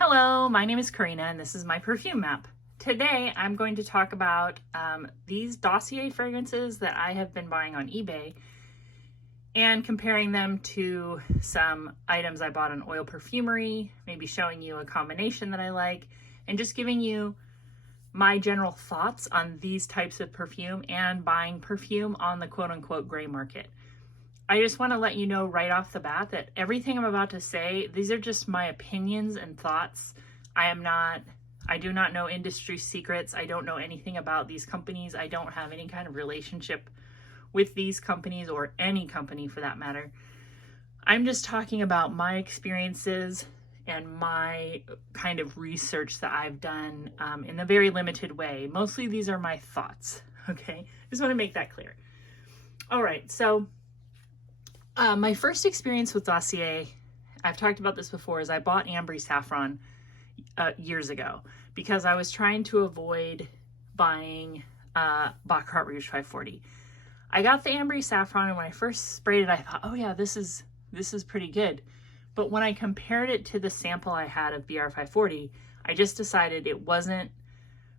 Hello, my name is Karina and this is my perfume map. Today I'm going to talk about these Dossier fragrances that I have been buying on eBay and comparing them to some items I bought on Oil Perfumery, maybe showing you a combination that I like, and just giving you my general thoughts on these types of perfume and buying perfume on the quote-unquote gray market. I just want to let you know right off the bat that everything I'm about to say, these are just my opinions and thoughts. I do not know industry secrets. I don't know anything about these companies. I don't have any kind of relationship with these companies or any company for that matter. I'm just talking about my experiences and my kind of research that I've done in a very limited way. Mostly these are my thoughts, okay? Just want to make that clear. All right, so my first experience with Dossier, I've talked about this before, is I bought Ambry Saffron years ago because I was trying to avoid buying Baccarat Rouge 540. I got the Ambry Saffron, and when I first sprayed it, I thought, oh yeah, this is pretty good. But when I compared it to the sample I had of BR 540, I just decided it wasn't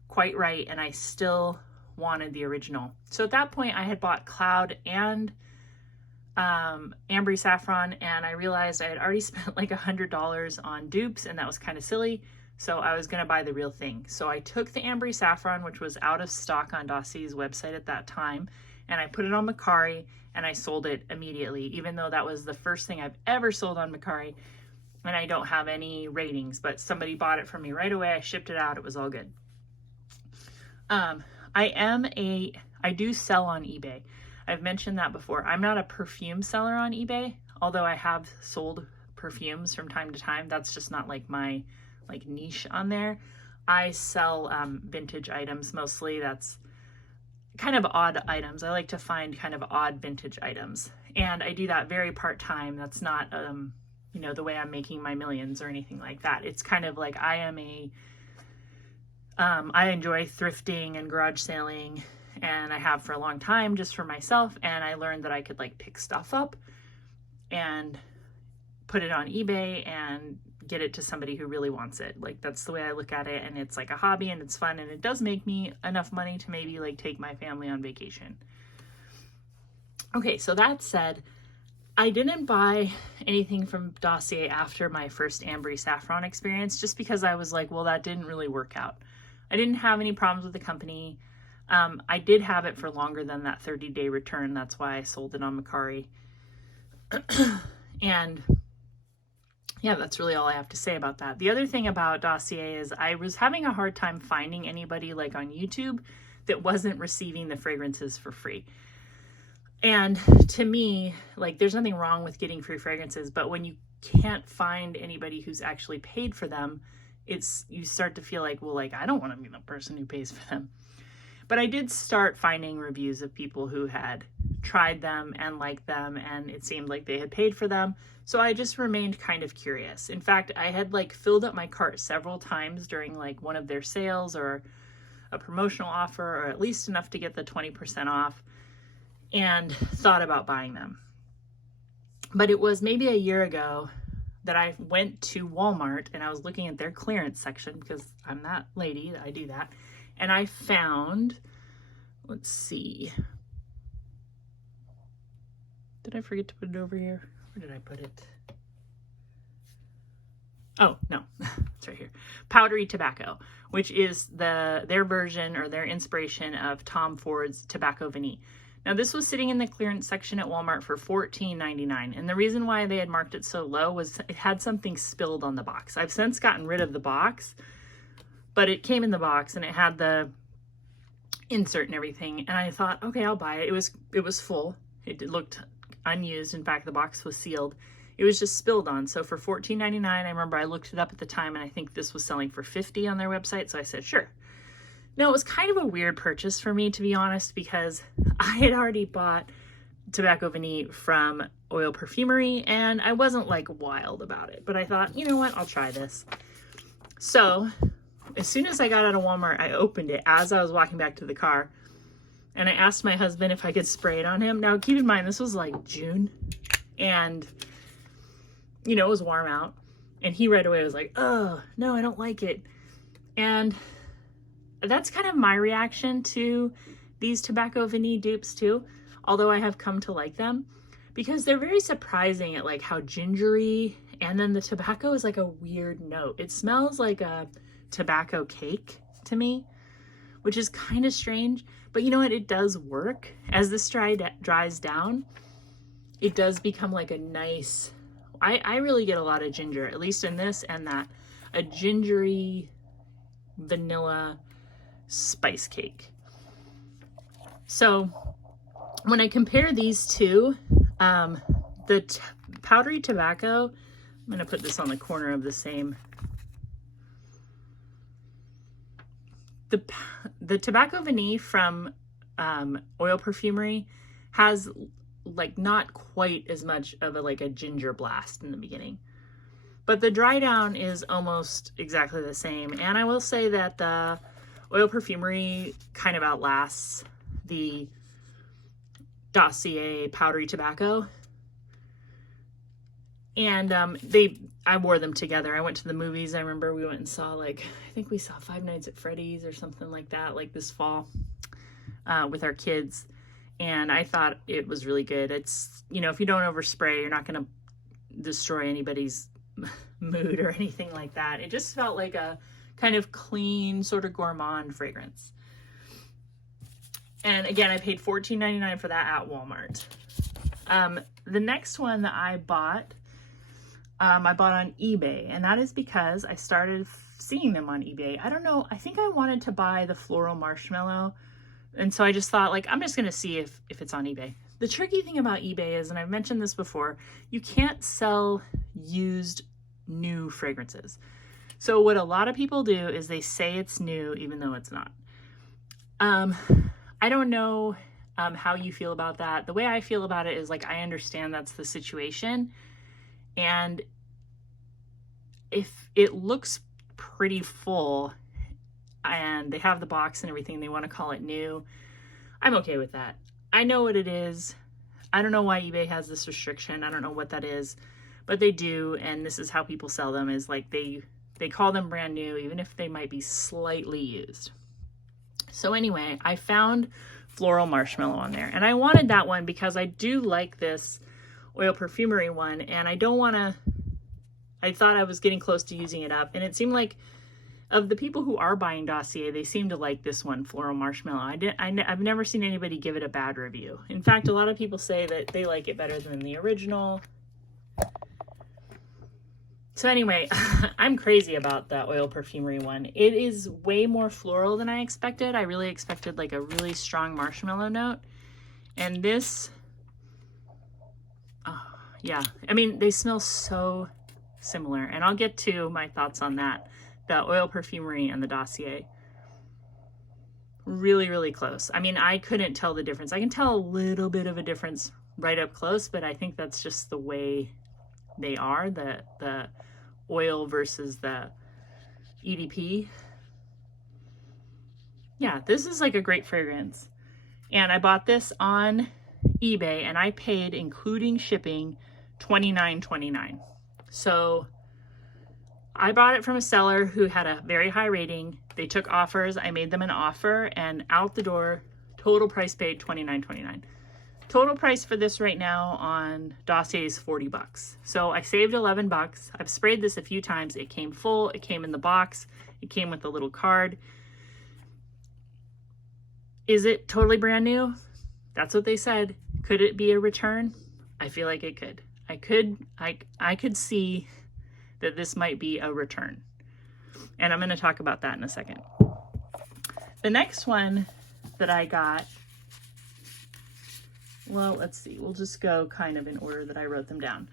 quite right, and I still wanted the original. So at that point, I had bought Cloud and Ambry Saffron, and I realized I had already spent like $100 on dupes, and that was kind of silly. So I was going to buy the real thing. So I took the Ambry Saffron, which was out of stock on Dossier's website at that time, and I put it on Macari, and I sold it immediately, even though that was the first thing I've ever sold on Macari, and I don't have any ratings, but somebody bought it from me right away. I shipped it out. It was all good. I do sell on eBay. I've mentioned that before. I'm not a perfume seller on eBay, although I have sold perfumes from time to time. That's just not like my niche on there. I sell vintage items mostly. That's kind of odd items. I like to find kind of odd vintage items, and I do that very part-time. That's not the way I'm making my millions or anything like that. It's kind of like I enjoy thrifting and garage sailing, and I have for a long time just for myself, and I learned that I could like pick stuff up and put it on eBay and get it to somebody who really wants it. Like, that's the way I look at it, and it's like a hobby, and it's fun, and it does make me enough money to maybe like take my family on vacation. Okay, so that said, I didn't buy anything from Dossier after my first Ambry Saffron experience, just because I was like, well, that didn't really work out. I didn't have any problems with the company. I did have it for longer than that 30-day return. That's why I sold it on Macari. And yeah, that's really all I have to say about that. The other thing about Dossier is I was having a hard time finding anybody like on YouTube that wasn't receiving the fragrances for free. And to me, like, there's nothing wrong with getting free fragrances, but when you can't find anybody who's actually paid for them, you start to feel like, well, like, I don't want to be the person who pays for them. But I did start finding reviews of people who had tried them and liked them, and it seemed like they had paid for them. So I just remained kind of curious. In fact, I had like filled up my cart several times during like one of their sales or a promotional offer, or at least enough to get the 20% off, and thought about buying them. But it was maybe a year ago that I went to Walmart and I was looking at their clearance section, because I'm that lady, I do that. And I found, let's see, did I forget to put it over here? Where did I put it? Oh, no, it's right here. Powdery Tobacco, which is their version or their inspiration of Tom Ford's Tobacco Vanille. Now, this was sitting in the clearance section at Walmart for $14.99. And the reason why they had marked it so low was it had something spilled on the box. I've since gotten rid of the box, but it came in the box and it had the insert and everything. And I thought, okay, I'll buy it. It was full. It looked unused. In fact, the box was sealed. It was just spilled on. So for $14.99, I remember I looked it up at the time, and I think this was selling for $50 on their website. So I said, sure. Now, it was kind of a weird purchase for me, to be honest, because I had already bought Tobacco Vanille from Oil Perfumery, and I wasn't like wild about it. But I thought, you know what, I'll try this. So as soon as I got out of Walmart, I opened it as I was walking back to the car, and I asked my husband if I could spray it on him. Now, keep in mind, this was like June, and, you know, it was warm out. And he right away was like, oh, no, I don't like it. And that's kind of my reaction to these Tobacco Vanille dupes too, although I have come to like them, because they're very surprising at like how gingery, and then the tobacco is like a weird note. It smells like a tobacco cake to me, which is kind of strange, but you know what? It does work. As this dries down, it does become like a nice, I really get a lot of ginger, at least in this and that, a gingery vanilla spice cake. So when I compare these two, the powdery tobacco, I'm going to put this on the corner of the same. The Tobacco Vanille from Oil Perfumery has like not quite as much of a ginger blast in the beginning, but the dry down is almost exactly the same. And I will say that the Oil Perfumery kind of outlasts the Dossier powdery tobacco. And I wore them together. I went to the movies. I remember we went and saw I think we saw Five Nights at Freddy's or something like that, like this fall with our kids. And I thought it was really good. It's, you know, if you don't overspray, you're not going to destroy anybody's mood or anything like that. It just felt like a kind of clean, sort of gourmand fragrance. And again, I paid $14.99 for that at Walmart. The next one that I bought on eBay, and that is because I started seeing them on eBay. I don't know, I think I wanted to buy the floral marshmallow, and so I just thought, I'm just gonna see if it's on eBay. The tricky thing about eBay is, and I've mentioned this before, you can't sell used new fragrances. So what a lot of people do is they say it's new even though it's not. I don't know how you feel about that. The way I feel about it is I understand that's the situation, and if it looks pretty full and they have the box and everything, they want to call it new, I'm okay with that. I know what it is. I don't know why eBay has this restriction. I don't know what that is, but they do, and this is how people sell them, is they call them brand new even if they might be slightly used. So anyway, I found Floral Marshmallow on there, and I wanted that one because I do like this Oil Perfumery one, and I thought I was getting close to using it up, and it seemed like of the people who are buying Dossier, they seem to like this one, Floral Marshmallow. I've never seen anybody give it a bad review. In fact, a lot of people say that they like it better than the original. So anyway, I'm crazy about the Oil Perfumery one. It is way more floral than I expected. I really expected a really strong marshmallow note. And this, oh, yeah, I mean, they smell so similar. And I'll get to my thoughts on that. The Oil Perfumery and the Dossier. Really, really close. I mean, I couldn't tell the difference. I can tell a little bit of a difference right up close, but I think that's just the way they are, the oil versus the EDP. Yeah, this is a great fragrance. And I bought this on eBay, and I paid, including shipping, $29.29. So I bought it from a seller who had a very high rating. They took offers. I made them an offer, and out the door, total price paid $29.29. Total price for this right now on Dossier is $40. So I saved $11. I've sprayed this a few times. It came full. It came in the box. It came with a little card. Is it totally brand new? That's what they said. Could it be a return? I feel like it could. I could see that this might be a return. And I'm going to talk about that in a second. The next one that I got, well, let's see. We'll just go kind of in order that I wrote them down.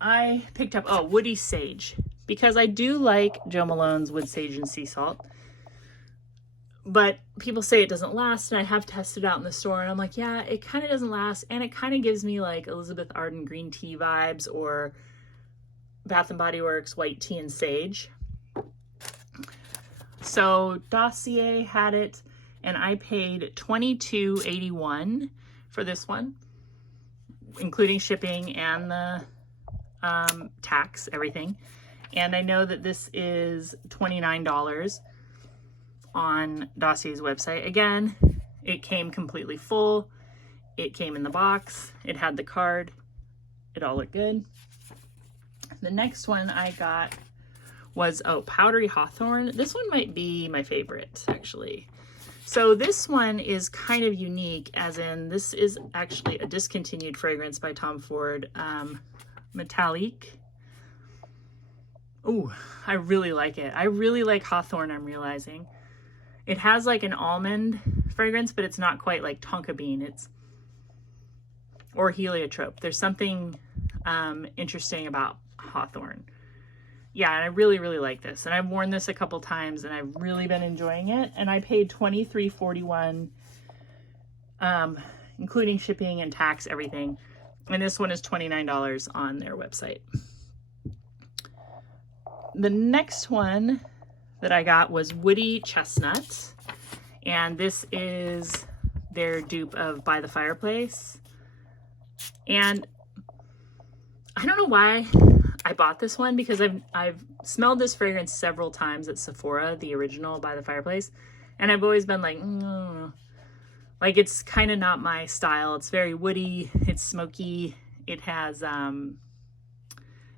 I picked up, Woody Sage, because I do like Jo Malone's Wood Sage and Sea Salt. But people say it doesn't last, and I have tested it out in the store, and I'm like, yeah, it kind of doesn't last, and it kind of gives me Elizabeth Arden green tea vibes or Bath & Body Works white tea and sage. So Dossier had it, and I paid $22.81 for this one, including shipping and the tax, everything. And I know that this is $29 on Dossier's website. Again, it came completely full. It came in the box. It had the card. It all looked good. The next one I got was, powdery hawthorn. This one might be my favorite, actually. So this one is kind of unique, as in this is actually a discontinued fragrance by Tom Ford, Metallique. Oh, I really like it. I really like hawthorn, I'm realizing. It has like an almond fragrance, but it's not quite like tonka bean. Or heliotrope. There's something interesting about hawthorn. Yeah, and I really, really like this. And I've worn this a couple times and I've really been enjoying it. And I paid $23.41, including shipping and tax, everything. And this one is $29 on their website. The next one that I got was Woody Chestnut. And this is their dupe of By the Fireplace. And I don't know why I bought this one, because I've smelled this fragrance several times at Sephora, the original By the Fireplace, and I've always been like, like it's kind of not my style. It's very woody, it's smoky, it has that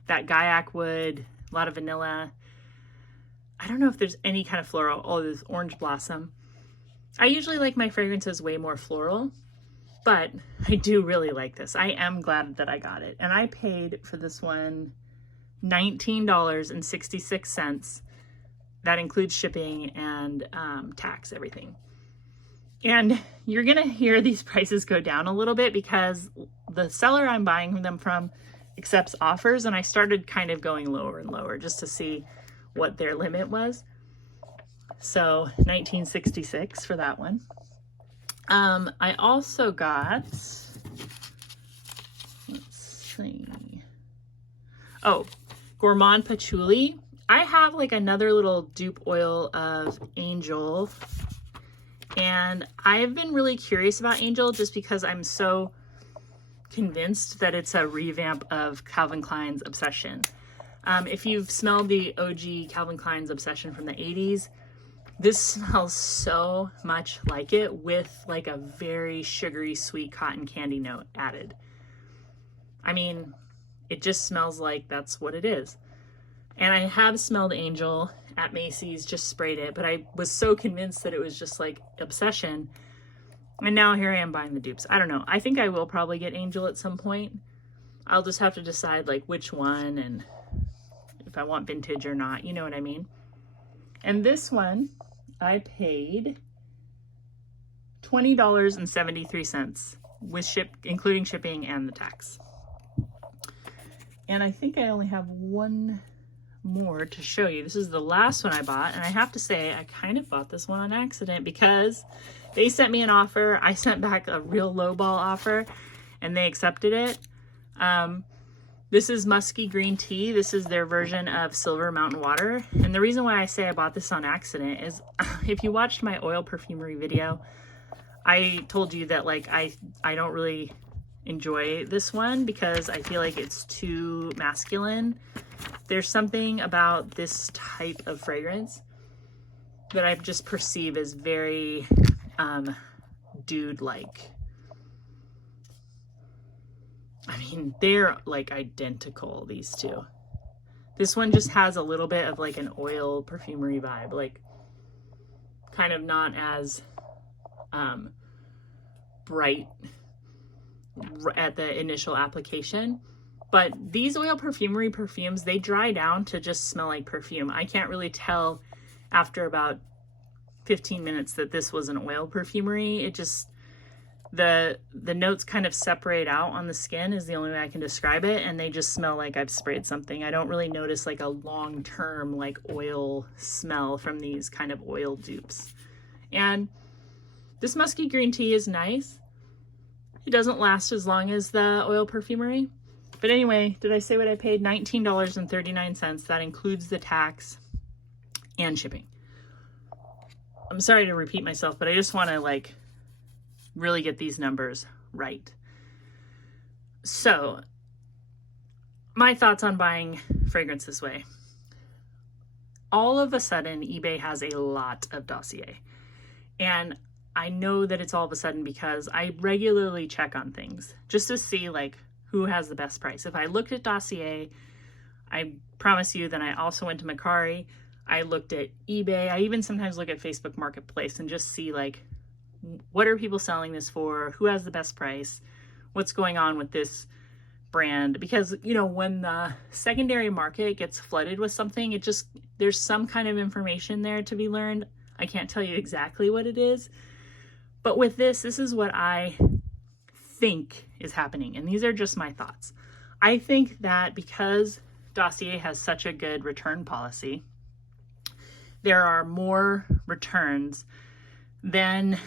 guaiac wood, a lot of vanilla. I don't know if there's any kind of floral. Oh, there's orange blossom. I usually like my fragrances way more floral, but I do really like this. I am glad that I got it. And I paid for this one $19.66. That includes shipping and tax, everything. And you're gonna hear these prices go down a little bit because the seller I'm buying them from accepts offers, and I started kind of going lower and lower just to see what their limit was. So $19.66 for that one. I also got, let's see, Gourmand Patchouli. I have like another little dupe oil of Angel, and I've been really curious about Angel just because I'm so convinced that it's a revamp of Calvin Klein's Obsession. If you've smelled the OG Calvin Klein's Obsession from the 80s, this smells so much like it, with like a very sugary, sweet cotton candy note added. I mean, it just smells like that's what it is. And I have smelled Angel at Macy's, just sprayed it, but I was so convinced that it was just like Obsession. And now here I am buying the dupes. I don't know. I think I will probably get Angel at some point. I'll just have to decide like which one and if I want vintage or not. You know what I mean? And this one, I paid $20.73 with including shipping and the tax. And I think I only have one more to show you. This is the last one I bought, and I have to say I kind of bought this one on accident because they sent me an offer. I sent back a real lowball offer and they accepted it. This is Musky Green Tea. This is their version of Silver Mountain Water. And the reason why I say I bought this on accident is if you watched my oil perfumery video, I told you that like I don't really enjoy this one because I feel like it's too masculine. There's something about this type of fragrance that I just perceive as very dude-like. I mean, they're like identical, these two. This one just has a little bit of like an oil perfumery vibe, like kind of not as bright at the initial application. But these oil perfumery perfumes, they dry down to just smell like perfume. I can't really tell after about 15 minutes that this was an oil perfumery. It just, the notes kind of separate out on the skin is the only way I can describe it, and they just smell like I've sprayed something. I don't really notice like a long-term like oil smell from these kind of oil dupes. And this musky green tea is nice. It doesn't last as long as the oil perfumery. But anyway, did I say what I paid? $19.39. That includes the tax and shipping. I'm sorry to repeat myself, but I just want to like really get these numbers right. So my thoughts on buying fragrance this way. All of a sudden, eBay has a lot of Dossier. And I know that it's all of a sudden because I regularly check on things just to see like who has the best price. If I looked at Dossier, I promise you that I also went to Mercari. I looked at eBay. I even sometimes look at Facebook Marketplace and just see like, what are people selling this for? Who has the best price? What's going on with this brand? Because, you know, when the secondary market gets flooded with something, there's some kind of information there to be learned. I can't tell you exactly what it is, but with this is what I think is happening. And these are just my thoughts. I think that because Dossier has such a good return policy, there are more returns than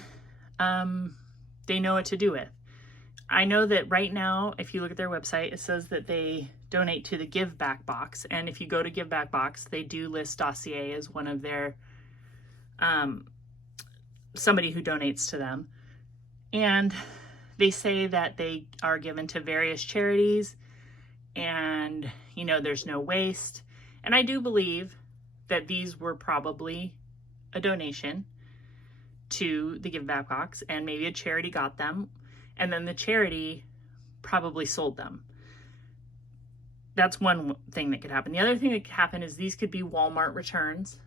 they know what to do with. I know that right now, if you look at their website, it says that they donate to the Give Back box. And if you go to Give Back box, they do list Dossier as one of their somebody who donates to them. And they say that they are given to various charities and, you know, there's no waste. And I do believe that these were probably a donation to the Give Back box, and maybe a charity got them, and then the charity probably sold them. That's one thing that could happen. The other thing that could happen is these could be Walmart returns,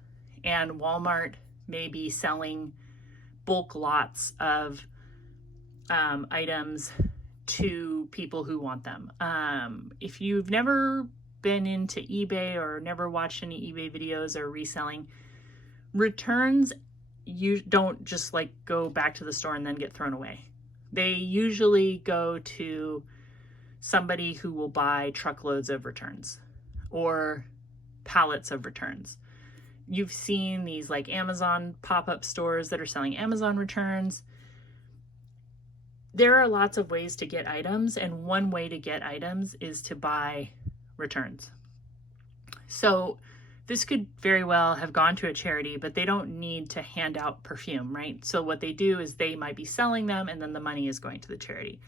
and Walmart may be selling bulk lots of items to people who want them. If you've never been into eBay or never watched any eBay videos or reselling, returns, you don't just like go back to the store and then get thrown away. They usually go to somebody who will buy truckloads of returns or pallets of returns. You've seen these like Amazon pop-up stores that are selling Amazon returns. There are lots of ways to get items, and one way to get items is to buy returns. So this could very well have gone to a charity, but they don't need to hand out perfume, right? So what they do is they might be selling them, and then the money is going to the charity.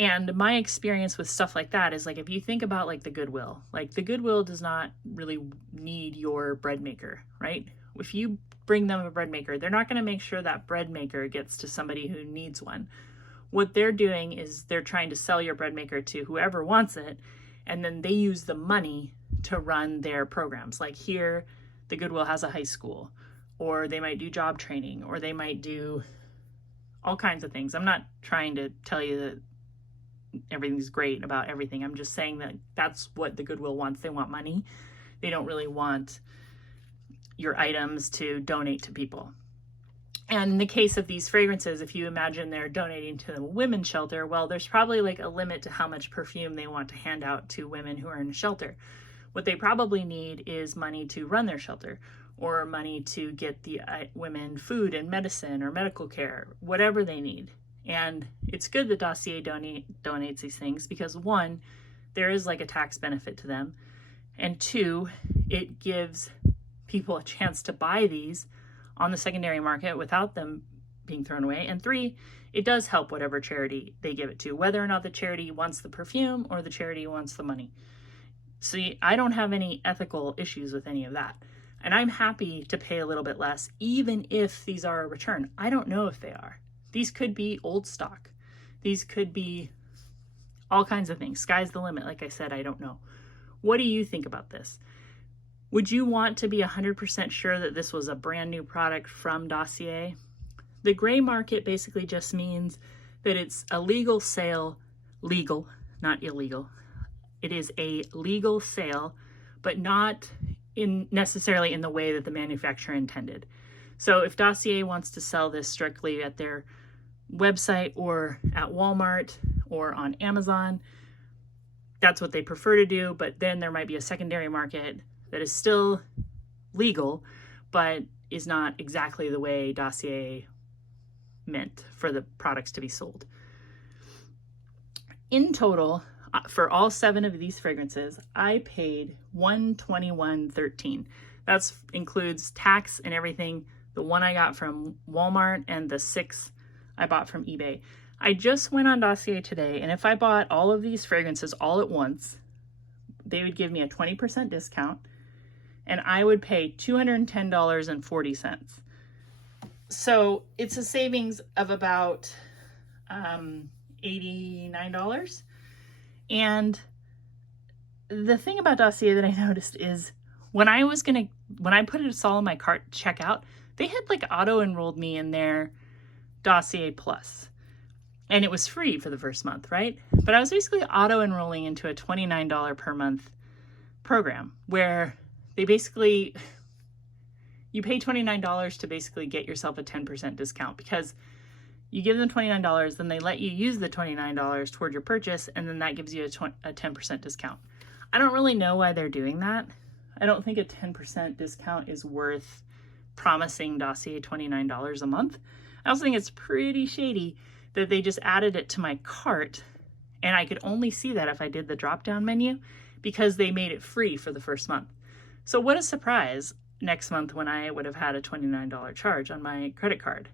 And my experience with stuff like that is like, if you think about like the Goodwill does not really need your bread maker, right? If you bring them a bread maker, they're not going to make sure that bread maker gets to somebody who needs one. What they're doing is they're trying to sell your bread maker to whoever wants it, and then they use the money to run their programs. Like here, the Goodwill has a high school, or they might do job training, or they might do all kinds of things. I'm not trying to tell you that everything's great about everything. I'm just saying that that's what the Goodwill wants. They want money. They don't really want your items to donate to people. And in the case of these fragrances, if you imagine they're donating to the women's shelter, well, there's probably like a limit to how much perfume they want to hand out to women who are in a shelter. What they probably need is money to run their shelter, or money to get the women food and medicine or medical care, whatever they need. And it's good that Dossier donates these things because, one, there is like a tax benefit to them, and two, it gives people a chance to buy these on the secondary market without them being thrown away, and three, it does help whatever charity they give it to, whether or not the charity wants the perfume or the charity wants the money. See, I don't have any ethical issues with any of that, and I'm happy to pay a little bit less, even if these are a return. I don't know if they are. These could be old stock. These could be all kinds of things. Sky's the limit. Like I said, I don't know. What do you think about this? Would you want to be 100% sure that this was a brand new product from Dossier? The gray market basically just means that it's a legal sale, legal, not illegal. It is a legal sale, but not necessarily in the way that the manufacturer intended. So if Dossier wants to sell this strictly at their website or at Walmart or on Amazon, that's what they prefer to do. But then there might be a secondary market that is still legal, but is not exactly the way Dossier meant for the products to be sold. In total, for all 7 of these fragrances, I paid $121.13. That includes tax and everything. The one I got from Walmart and the 6 I bought from eBay. I just went on Dossier today, and if I bought all of these fragrances all at once, they would give me a 20% discount, and I would pay $210.40. So it's a savings of about $89. And the thing about Dossier that I noticed is when I put it all in my cart to check out, they had like auto enrolled me in their Dossier Plus. And it was free for the first month, right? But I was basically auto enrolling into a $29 per month program where they basically, you pay $29 to basically get yourself a 10% discount, because you give them $29, then they let you use the $29 toward your purchase, and then that gives you a 10% discount. I don't really know why they're doing that. I don't think a 10% discount is worth promising Dossier $29 a month. I also think it's pretty shady that they just added it to my cart, and I could only see that if I did the drop-down menu, because they made it free for the first month. So what a surprise next month when I would have had a $29 charge on my credit card.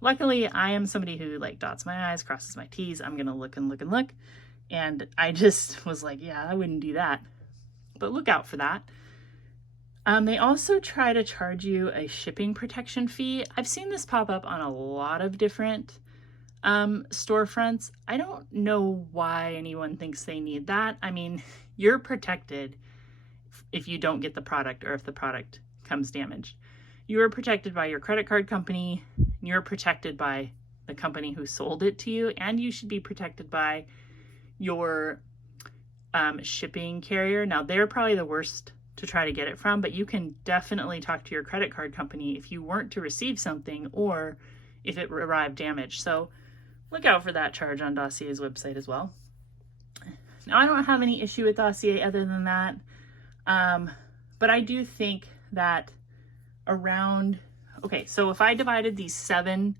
Luckily, I am somebody who like dots my I's, crosses my T's. I'm gonna look and look and look. And I just was like, yeah, I wouldn't do that. But look out for that. They also try to charge you a shipping protection fee. I've seen this pop up on a lot of different storefronts. I don't know why anyone thinks they need that. I mean, you're protected if you don't get the product or if the product comes damaged. You are protected by your credit card company. You're protected by the company who sold it to you, and you should be protected by your shipping carrier. Now, they're probably the worst to try to get it from, but you can definitely talk to your credit card company if you weren't to receive something or if it arrived damaged. So look out for that charge on Dossier's website as well. Now, I don't have any issue with Dossier other than that, but I do think that so if I divided these 7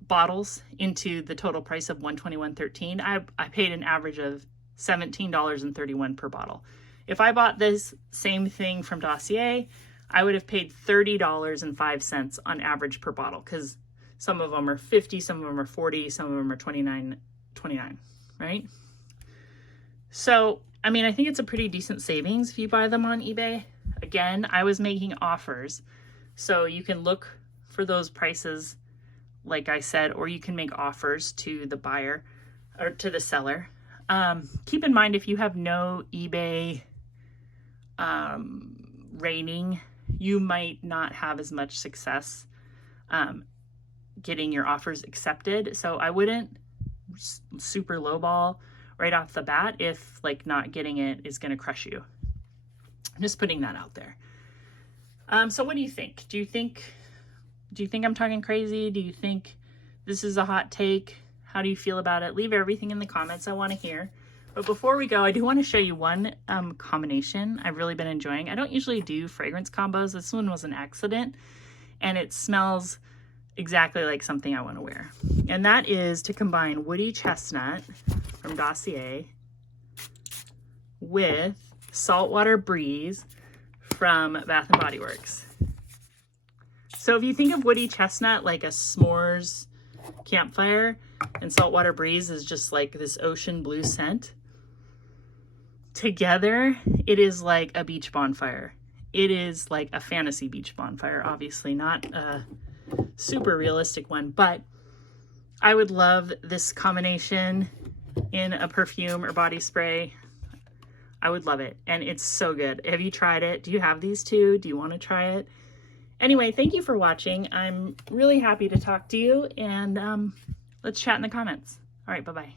bottles into the total price of $121.13, I paid an average of $17.31 per bottle. If I bought this same thing from Dossier, I would have paid $30.05 on average per bottle, because some of them are 50, some of them are 40, some of them are 29, right? So, I mean, I think it's a pretty decent savings if you buy them on eBay. Again, I was making offers, so you can look for those prices, like I said, or you can make offers to the buyer or to the seller. Keep in mind, if you have no eBay rating, you might not have as much success getting your offers accepted. So I wouldn't super lowball right off the bat if like not getting it is going to crush you. I'm just putting that out there. So what do you think? Do you think I'm talking crazy? Do you think this is a hot take? How do you feel about it? Leave everything in the comments. I want to hear. But before we go, I do want to show you one combination I've really been enjoying. I don't usually do fragrance combos. This one was an accident, and it smells exactly like something I want to wear. And that is to combine Woody Chestnut from Dossier with Saltwater Breeze from Bath & Body Works. So if you think of Woody Chestnut like a s'mores campfire, and Saltwater Breeze is just like this ocean blue scent, together it is like a beach bonfire. It is like a fantasy beach bonfire, obviously not a super realistic one, but I would love this combination in a perfume or body spray. I would love it, and it's so good. Have you tried it? Do you have these two? Do you want to try it? Anyway, thank you for watching. I'm really happy to talk to you, and let's chat in the comments. All right, bye-bye.